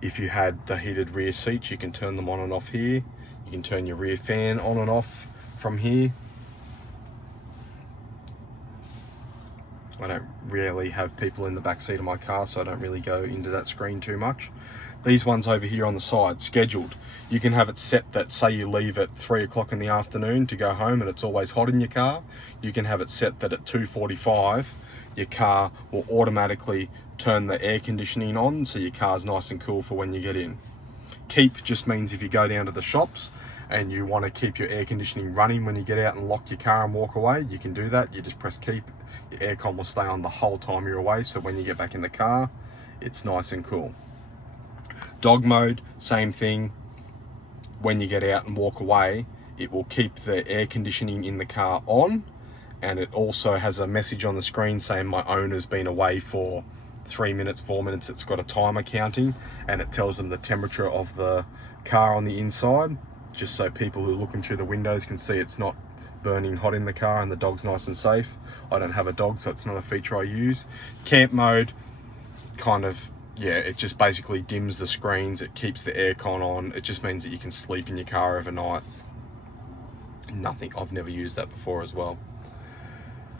If you had the heated rear seats, you can turn them on and off here. You can turn your rear fan on and off from here. I don't really have people in the back seat of my car, so I don't really go into that screen too much. These ones over here on the side, scheduled. You can have it set that, say you leave at 3 o'clock in the afternoon to go home and it's always hot in your car. You can have it set that at 2:45, your car will automatically turn the air conditioning on, so your car's nice and cool for when you get in. Keep just means if you go down to the shops and you want to keep your air conditioning running when you get out and lock your car and walk away, you can do that. You just press keep. Your aircon will stay on the whole time you're away, so when you get back in the car, it's nice and cool. Dog mode, same thing. When you get out and walk away, it will keep the air conditioning in the car on, and it also has a message on the screen saying my owner's been away for 3 minutes, 4 minutes. It's got a timer counting, and it tells them the temperature of the car on the inside, just so people who are looking through the windows can see it's not burning hot in the car and the dog's nice and safe. I don't have a dog, so it's not a feature I use. Camp mode, kind of, yeah, it just basically dims the screens. It keeps the aircon on. It just means that you can sleep in your car overnight. Nothing, I've never used that before as well.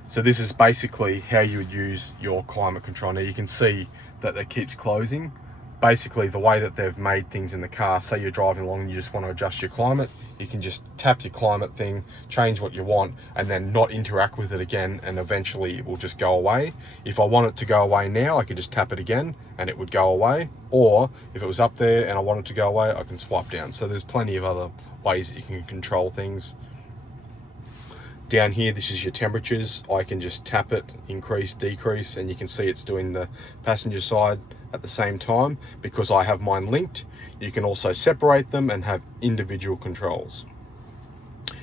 So this is basically how you would use your climate control. Now you can see that it keeps closing. Basically the way that they've made things in the car, say you're driving along and you just want to adjust your climate, you can just tap your climate thing, change what you want, and then not interact with it again, and eventually it will just go away. If I want it to go away now, I could just tap it again and it would go away. Or if it was up there and I want it to go away, I can swipe down. So there's plenty of other ways that you can control things. Down here, this is your temperatures. I can just tap it, increase, decrease, and you can see it's doing the passenger side at the same time. Because I have mine linked, you can also separate them and have individual controls.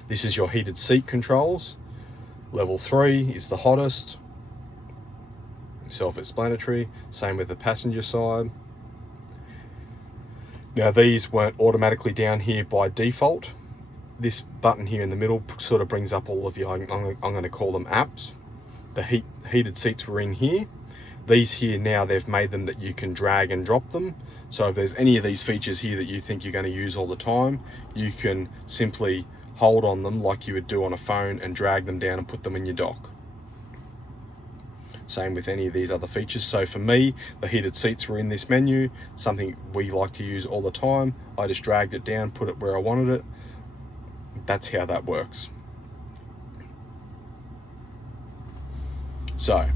This is your heated seat controls. Level 3 is the hottest. Self-explanatory. Same with the passenger side. Now these weren't automatically down here by default. This button here in the middle sort of brings up all of your, I'm going to call them apps. The heated seats were in here. These here now, they've made them that you can drag and drop them. So if there's any of these features here that you think you're going to use all the time, you can simply hold on them like you would do on a phone and drag them down and put them in your dock. Same with any of these other features. So for me, the heated seats were in this menu, something we like to use all the time. I just dragged it down, put it where I wanted it. That's how that works. So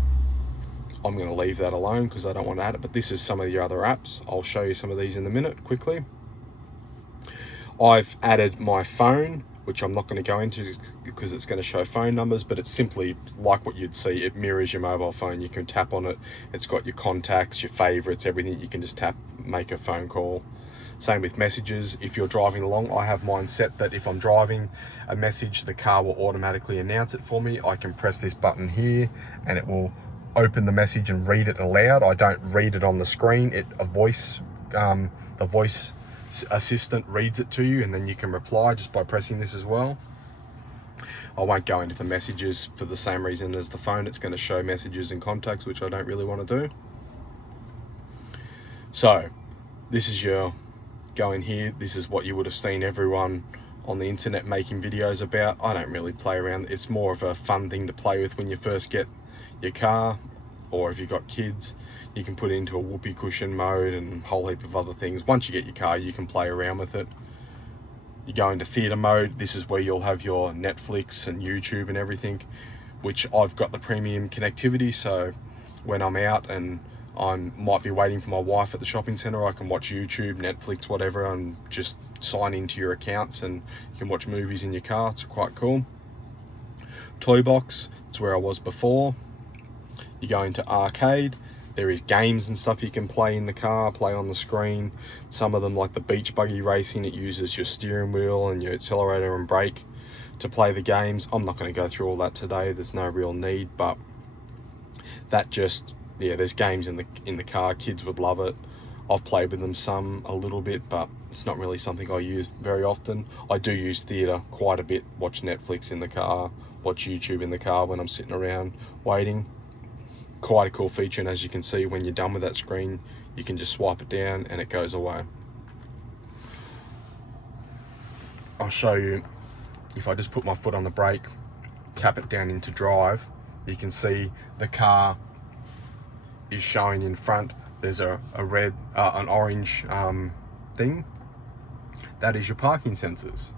I'm going to leave that alone because I don't want to add it, but this is some of the other apps. I'll show you some of these in a minute quickly. I've added my phone, which I'm not going to go into because it's going to show phone numbers, but it's simply like what you'd see. It mirrors your mobile phone. You can tap on it. It's got your contacts, your favorites, everything. You can just tap, make a phone call. Same with messages. If you're driving along, I have mine set that if I'm driving a message, the car will automatically announce it for me. I can press this button here and it will open the message and read it aloud. I don't read it on the screen. The voice assistant reads it to you, and then you can reply just by pressing this as well. I won't go into the messages for the same reason as the phone. It's going to show messages and contacts, which I don't really want to do. So this is your going here. This is what you would have seen everyone on the internet making videos about. I don't really play around. It's more of a fun thing to play with when you first get your car, or if you've got kids, you can put it into a whoopee cushion mode and a whole heap of other things. Once you get your car, you can play around with it. You go into theater mode. This is where you'll have your Netflix and YouTube and everything, which I've got the premium connectivity. So when I'm out and I might be waiting for my wife at the shopping center, I can watch YouTube, Netflix, whatever, and just sign into your accounts and you can watch movies in your car. It's quite cool. Toy box, it's where I was before. You go into arcade. There is games and stuff you can play in the car, play on the screen. Some of them, like the beach buggy racing, it uses your steering wheel and your accelerator and brake to play the games. I'm not going to go through all that today. There's no real need, but that just, yeah, there's games in the car. Kids would love it. I've played with them a little bit, but it's not really something I use very often. I do use theatre quite a bit, watch Netflix in the car, watch YouTube in the car when I'm sitting around waiting. Quite a cool feature, and as you can see, when you're done with that screen, you can just swipe it down and it goes away. I'll show you, if I just put my foot on the brake, tap it down into drive, you can see the car is showing in front. There's an orange thing. That is your parking sensors.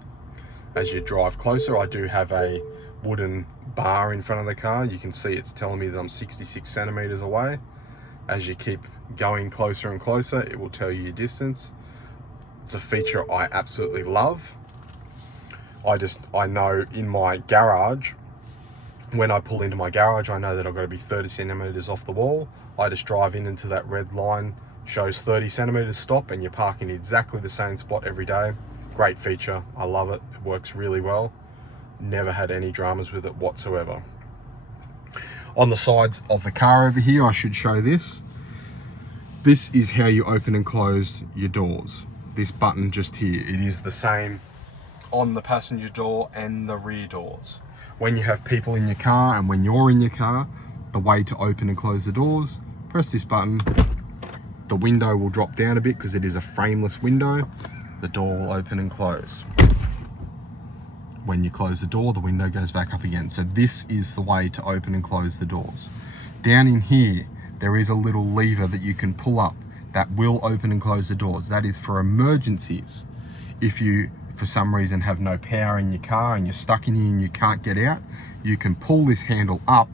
As you drive closer, I do have a wooden bar in front of the car. You can see it's telling me that I'm 66 centimeters away. As you keep going closer and closer, it will tell you your distance. It's a feature I absolutely love. I know in my garage, when I pull into my garage, I know that I've got to be 30 centimeters off the wall. I just drive in into that red line, shows 30 centimeters stop, and you're parking in exactly the same spot every day. Great feature, I love it. It works really well. Never had any dramas with it whatsoever. On the sides of the car over here, I should show this. This is how you open and close your doors. This button just here, it is the same on the passenger door and the rear doors. When you have people in your car and when you're in your car, the way to open and close the doors, press this button. The window will drop down a bit because it is a frameless window. The door will open and close. When you close the door, the window goes back up again. So this is the way to open and close the doors. Down in here, there is a little lever that you can pull up that will open and close the doors. That is for emergencies. If you, for some reason, have no power in your car and you're stuck in here and you can't get out, you can pull this handle up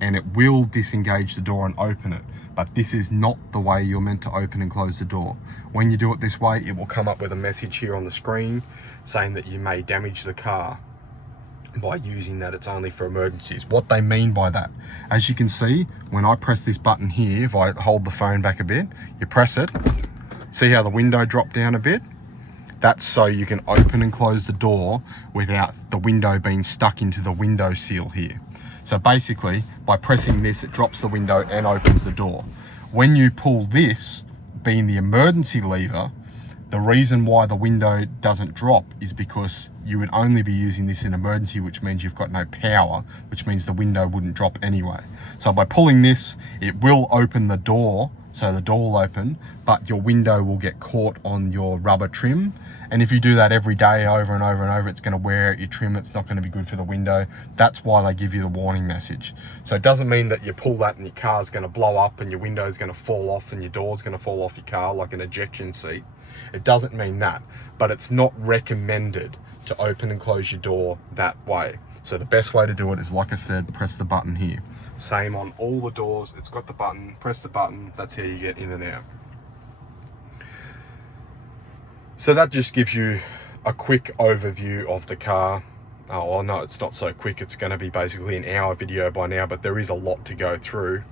and it will disengage the door and open it. But this is not the way you're meant to open and close the door. When you do it this way, it will come up with a message here on the screen saying that you may damage the car by using that. It's only for emergencies. What they mean by that, as you can see, when I press this button here, if I hold the phone back a bit, you press it, see how the window dropped down a bit? That's so you can open and close the door without the window being stuck into the window seal here. So basically, by pressing this, it drops the window and opens the door. When you pull this, being the emergency lever, the reason why the window doesn't drop is because you would only be using this in emergency, which means you've got no power, which means the window wouldn't drop anyway. So by pulling this, it will open the door, so the door will open, but your window will get caught on your rubber trim. And if you do that every day over and over and over, it's going to wear out your trim. It's not going to be good for the window. That's why they give you the warning message. So it doesn't mean that you pull that and your car's going to blow up and your window's going to fall off and your door's going to fall off your car like an ejection seat. It doesn't mean that, but it's not recommended to open and close your door that way. So the best way to do it is, like I said, press the button here. Same on all the doors. It's got the button, press the button. That's how you get in and out. So that just gives you a quick overview of the car. Oh, well, no, it's not so quick. It's going to be basically an hour video by now, but there is a lot to go through.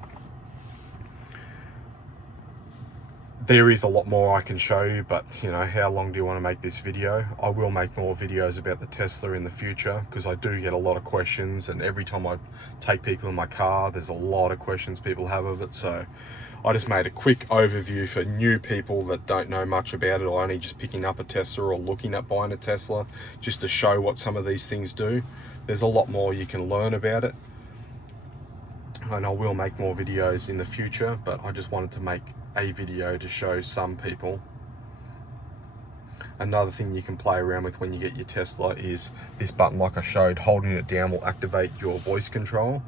There is a lot more I can show you, but you know, how long do you want to make this video? I will make more videos about the Tesla in the future because I do get a lot of questions, and every time I take people in my car, there's a lot of questions people have of it. So I just made a quick overview for new people that don't know much about it, or only just picking up a Tesla or looking at buying a Tesla, just to show what some of these things do. There's a lot more you can learn about it, and I will make more videos in the future, but I just wanted to make a video to show some people. Another thing you can play around with when you get your Tesla is this button, like I showed. Holding it down will activate your voice control.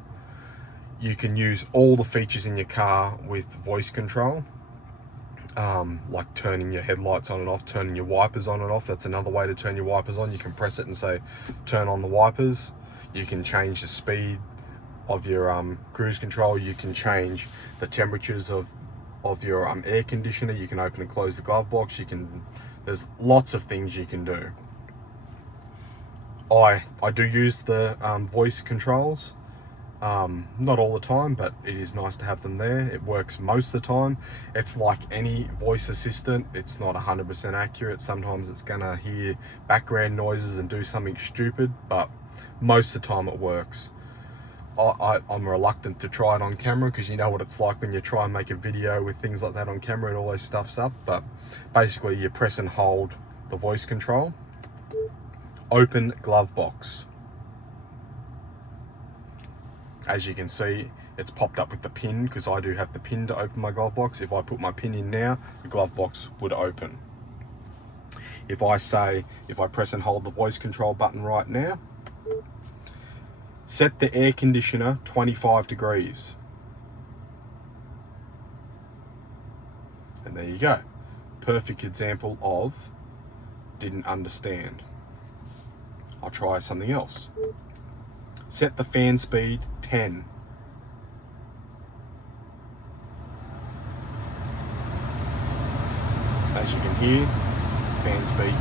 You can use all the features in your car with voice control, like turning your headlights on and off, turning your wipers on and off. That's another way to turn your wipers on. You can press it and say, turn on the wipers. You can change the speed of your cruise control. You can change the temperatures of your air conditioner. You can open and close the glove box. There's lots of things you can do. I do use the voice controls. Not all the time, but it is nice to have them there. It works most of the time. It's like any voice assistant. It's not 100% accurate. Sometimes it's gonna hear background noises and do something stupid, but most of the time it works. I'm reluctant to try it on camera, because you know what it's like when you try and make a video with things like that on camera, it always stuffs up. But basically you press and hold the voice control, open glove box. As you can see, it's popped up with the pin, because I do have the pin to open my glove box. If I put my pin in now, the glove box would open. If I press and hold the voice control button right now, set the air conditioner 25 degrees. And there you go. Perfect example of didn't understand. I'll try something else. Set the fan speed 10. As you can hear, fan speed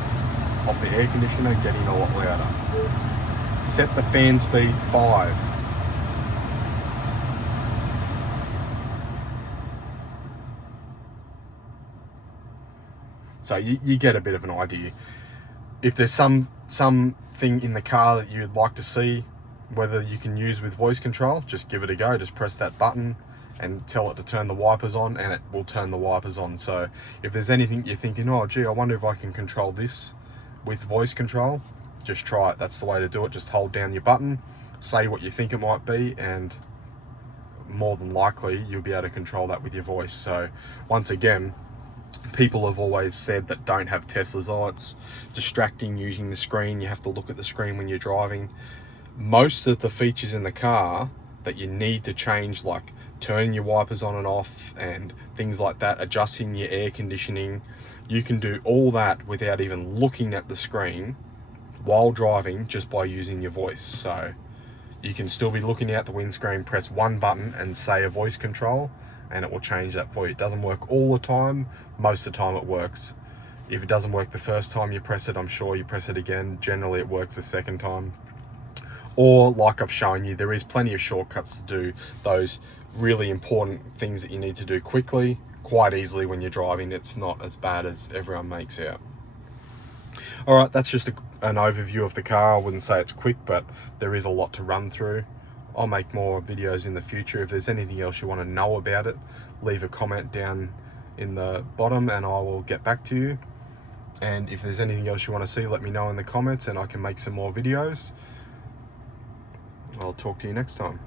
of the air conditioner getting a lot louder. Set the fan speed 5. So you get a bit of an idea. If there's something in the car that you'd like to see whether you can use with voice control, just give it a go. Just press that button and tell it to turn the wipers on, and it will turn the wipers on. So if there's anything you're thinking, oh gee, I wonder if I can control this with voice control, just try it. That's the way to do it. Just hold down your button, say what you think it might be, and more than likely you'll be able to control that with your voice. So once again, people have always said that don't have Teslas, oh, it's distracting using the screen, you have to look at the screen when you're driving. Most of the features in the car that you need to change, like turning your wipers on and off and things like that, adjusting your air conditioning, you can do all that without even looking at the screen while driving, just by using your voice. So you can still be looking out the windscreen, press one button and say a voice control, and it will change that for you. It doesn't work all the time. Most of the time it works. If it doesn't work the first time you press it, I'm sure you press it again, generally it works the second time. Or like I've shown you, there is plenty of shortcuts to do those really important things that you need to do quickly, quite easily when you're driving. It's not as bad as everyone makes out. All right, that's just an overview of the car. I wouldn't say it's quick, but there is a lot to run through. I'll make more videos in the future. If there's anything else you want to know about it, leave a comment down in the bottom and I will get back to you. And if there's anything else you want to see, let me know in the comments and I can make some more videos. I'll talk to you next time.